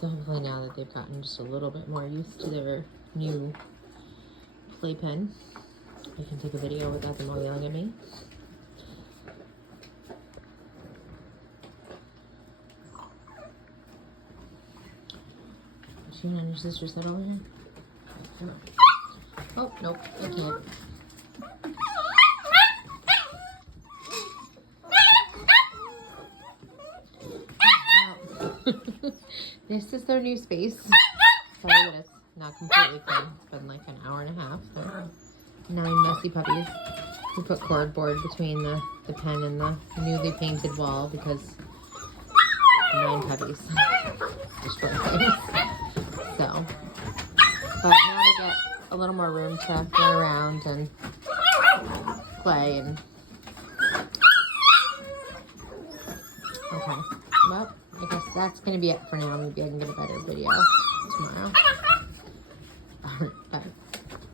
So hopefully now that they've gotten just a little bit more used to their new playpen, I can take a video without them all yelling at me. Is you and your sister sit over here? Oh, nope, I can't. This is their new space. Sorry that it's not completely clean. It's been like an hour and a half. There are 9 messy puppies. We put cardboard between the pen and the newly painted wall because 9 puppies destroy things. So, but now they get a little more room to run around and play and. Okay, well, I guess that's going to be it for now. Maybe I can get a better video tomorrow.